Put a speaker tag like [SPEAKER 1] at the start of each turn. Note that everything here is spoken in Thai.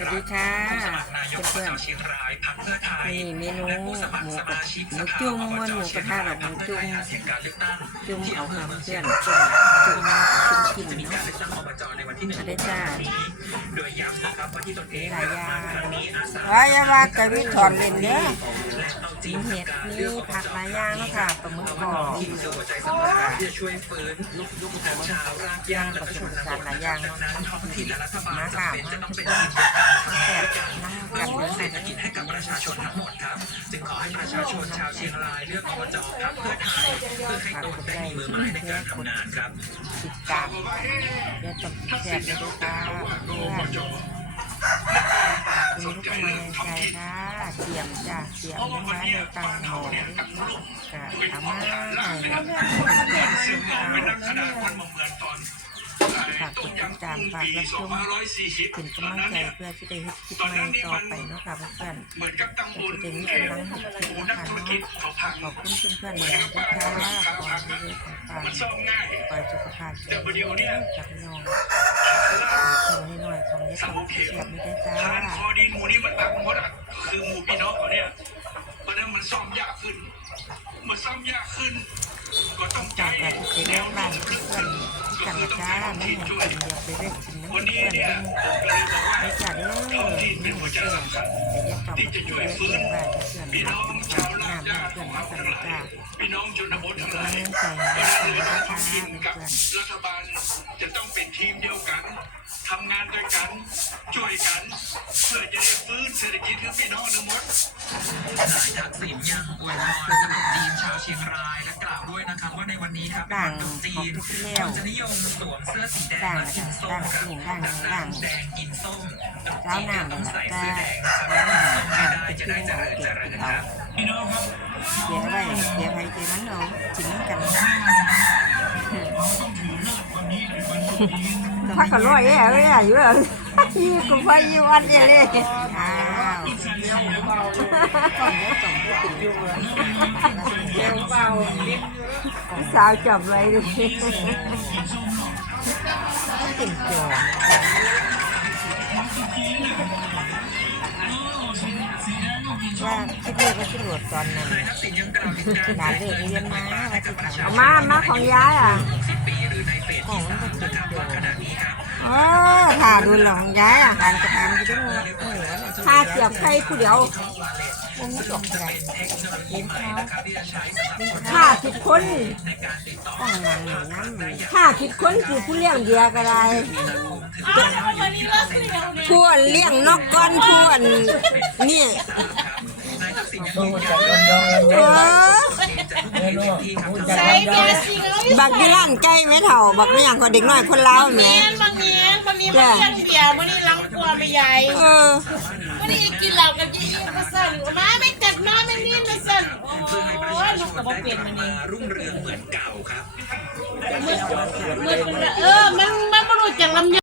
[SPEAKER 1] สวัสดีค่ะ
[SPEAKER 2] ผู้สมัครนายกอบ
[SPEAKER 1] เพื่อน
[SPEAKER 2] จเชียงรายพรรคเพื่อไทย
[SPEAKER 1] นี่เมนู
[SPEAKER 2] และผู้สมัคร
[SPEAKER 1] หมู
[SPEAKER 2] ส
[SPEAKER 1] กับ
[SPEAKER 2] มาชิก
[SPEAKER 1] หมู
[SPEAKER 2] สภา
[SPEAKER 1] จุ่ม
[SPEAKER 2] อบ
[SPEAKER 1] มัน
[SPEAKER 2] จ
[SPEAKER 1] หมูกระทะหรอกหมูจุ่ม
[SPEAKER 2] พรรคเพื่อไทยหาเสียงการเลือกตั้ง
[SPEAKER 1] จุ่ม
[SPEAKER 2] ที่
[SPEAKER 1] เอา
[SPEAKER 2] อำเภอ
[SPEAKER 1] หอม
[SPEAKER 2] เมือง
[SPEAKER 1] เพื่
[SPEAKER 2] เชี
[SPEAKER 1] อยน
[SPEAKER 2] ง
[SPEAKER 1] จุ่
[SPEAKER 2] รามย
[SPEAKER 1] จุ่มจุ่มกิน
[SPEAKER 2] จะมี
[SPEAKER 1] เนาะ
[SPEAKER 2] การเลือกตั้งอบจในวันที่หนึ่ง
[SPEAKER 1] มาได้จ้า
[SPEAKER 2] นี้โดยย้ำนะครับว่าที่ตนเอง
[SPEAKER 1] หลายอย่าง
[SPEAKER 2] ครั้งนี้อาสา
[SPEAKER 1] ว่าอย่าว่ากะวิถอนเล่นเด้อ
[SPEAKER 2] และเอา จริ
[SPEAKER 1] มี
[SPEAKER 2] ง
[SPEAKER 1] เห็ดมีผักหลายยางนะค่ะปลาหมึกกรอบ
[SPEAKER 2] ที่ช่วยฟื้นลุกยุคทั้งชาวรากหญ้าและก็ชนบทดังนั้นท้องถิ่นและรัฐบาลจำเป็นจะต้องเป็นทีมเดียวกัน
[SPEAKER 1] แซ่บ
[SPEAKER 2] การ
[SPEAKER 1] นำ
[SPEAKER 2] เพื่
[SPEAKER 1] กั
[SPEAKER 2] อน
[SPEAKER 1] เด้อ
[SPEAKER 2] เศรษฐกิจให้กับประชาชนทั้งหมดครับจึงขอให้ประชาชนชาวเชียงรายเลือกอบจพรรคเพื่อไทยเพื่อให้ตนได้มีมือไม้ในการทำงานครับ
[SPEAKER 1] ติดตามเดี๋ยวต้องแซ่บเลยเด้วยค่ะ เพื่อนคุกกำลังใจค่ะเตรียมจ้าเตรียมยังไงเลยตังหอกะอามาให้สุขภาพฝากกดติดตามฝากรับชมเป็นกำลังใจเพื่อที่ได้เฮ็ดคลิปใหม่ต่อไปเนาะค่ะเพื่อน
[SPEAKER 2] เหมือนกับตำบล
[SPEAKER 1] ๆจะได้มีกำลังเฮ็ดคลิปนะคะเนาะขอบคุณเพื่อนๆเลยด้วยค่ะขอให้ด้วยค่ะ
[SPEAKER 2] มันซ่อมง่าย
[SPEAKER 1] ขอให้สุขภาพแข็งแรงจากน้อง ขอให้หน่อยของนี้ต้องเสียบไม่ได้จ้า
[SPEAKER 2] ทานคอดินหมูนี่มันตักหมดอะคือหมูพี่น้องเขาเนี่ยเพราะนั้นมันซ่อมยากขึ้น มันซ่อมยากขึ้น ก็ต้องใจ
[SPEAKER 1] จากแบบที่เลี้ยงบ้านเพื่อนที่กันนะจ้าไม่เห็นกินเดียวไปเรื่อยกินน้ำ
[SPEAKER 2] วัน
[SPEAKER 1] เพื่
[SPEAKER 2] นี้
[SPEAKER 1] อน
[SPEAKER 2] เนี่ยผมเลยบอกว่า
[SPEAKER 1] ไม่จัดเด้อ
[SPEAKER 2] ท้องถิ่นเป็
[SPEAKER 1] น
[SPEAKER 2] หัวใจ
[SPEAKER 1] เพื่อน
[SPEAKER 2] สำคัญ
[SPEAKER 1] แต่ยังต้อง
[SPEAKER 2] ที่จะ
[SPEAKER 1] ช่ว
[SPEAKER 2] ยย
[SPEAKER 1] เพื่
[SPEAKER 2] ฟื้
[SPEAKER 1] อน
[SPEAKER 2] น
[SPEAKER 1] บ้านเพื่อน
[SPEAKER 2] พี่น้
[SPEAKER 1] บ้
[SPEAKER 2] ลาก
[SPEAKER 1] น้ำ
[SPEAKER 2] ย่า
[SPEAKER 1] เพื่
[SPEAKER 2] ข
[SPEAKER 1] อน
[SPEAKER 2] อง
[SPEAKER 1] มา
[SPEAKER 2] เรา
[SPEAKER 1] กัน
[SPEAKER 2] ทั้งห
[SPEAKER 1] นะ
[SPEAKER 2] ลาย
[SPEAKER 1] จ้า
[SPEAKER 2] พี่น้องชนบททั้งหลาย
[SPEAKER 1] กำลังใจ
[SPEAKER 2] วัน
[SPEAKER 1] นะ
[SPEAKER 2] นี้เลย
[SPEAKER 1] คะ
[SPEAKER 2] ท้องถิ่นกับ
[SPEAKER 1] เพื่อน
[SPEAKER 2] รัฐบาลจะต้องเป็นทีมเดียวกันทำงานด้วยกันช่วยกัน เพื่อจะได้ฟื้นเศรษฐกิจให้พี่น้องทั้งหมดนายทักษิณยังอวยพรตลกจีนชาวเชียงรายและกล่า วด้วยนะครับว่าในวันนี้ครับเป็นวันตรุษจีนคนจะนิยมสวมเสื้อสีแดงและกินส้มครับดังนั้นแดงกินส้มตรุษจีนจะต้องใส่เสื้อแดงนะครับส้มไม่ได้จะได้เจริญเจริญครับพี่น้องครับ
[SPEAKER 1] เสียไว้เสียไปเสียมันเอากินกัน
[SPEAKER 3] พักกันร้อยเอ้ยเอ้ยอยู่เอ้ยยี่กุไปยี่วันเนี่ยเลย
[SPEAKER 1] อ้าวก่อนเนี้ยส่งผู้ติดยุ่งเลยเร็วเบา
[SPEAKER 3] สาวจับเลยดิ
[SPEAKER 1] ติดจอว่าคิดเรียกว่าคิดโหลดตอนนั้น
[SPEAKER 2] ด่าวถึงการ
[SPEAKER 1] หลานเลิกเรียนมาว่าที่ถามา
[SPEAKER 3] มามาของย้ายอะ
[SPEAKER 1] ของมันก็ติด
[SPEAKER 2] นะครับ
[SPEAKER 1] จอา
[SPEAKER 2] ขณะนี้ครับ
[SPEAKER 3] เออถ่าดูหลังยายอะ
[SPEAKER 1] การกระทำที่ต้องเหนือ
[SPEAKER 3] ถ่าเสียบไข่ผู้เดียว
[SPEAKER 1] มันไม่จบอะไรเลี้ยงเขา
[SPEAKER 3] ถ่าผิดคน
[SPEAKER 1] ต้องนางหนูน้ำมัน
[SPEAKER 3] ถ่าผิดคนคือผู้เลี้ยงเดียก็ได้ผู้อันเลี้ยงนกก้อนผู้อันนี่เออ
[SPEAKER 4] ใส่เบียร์สิงแล้ว
[SPEAKER 3] บักอยี่ร้านใกล้ไหมเถ่าบักไม่อย่างคนเด็กน้อยคนลาวแหม่
[SPEAKER 4] เมีย นบางเมียนบางเมียนมาเลี้ยงเบียร์มันนี่ล้างครัวไม่ใหญ่
[SPEAKER 3] เออ
[SPEAKER 4] มันนี่กินเหล้ากันยี่มาสั่นมาไม่กัดมาไม่นี่มาสั่นโอ้ยลูกกับบ่เป็นมันนี่
[SPEAKER 2] รุ่งเรืองเหมือนเก่าครับ
[SPEAKER 4] เออมันมันไม่รู้จักลำ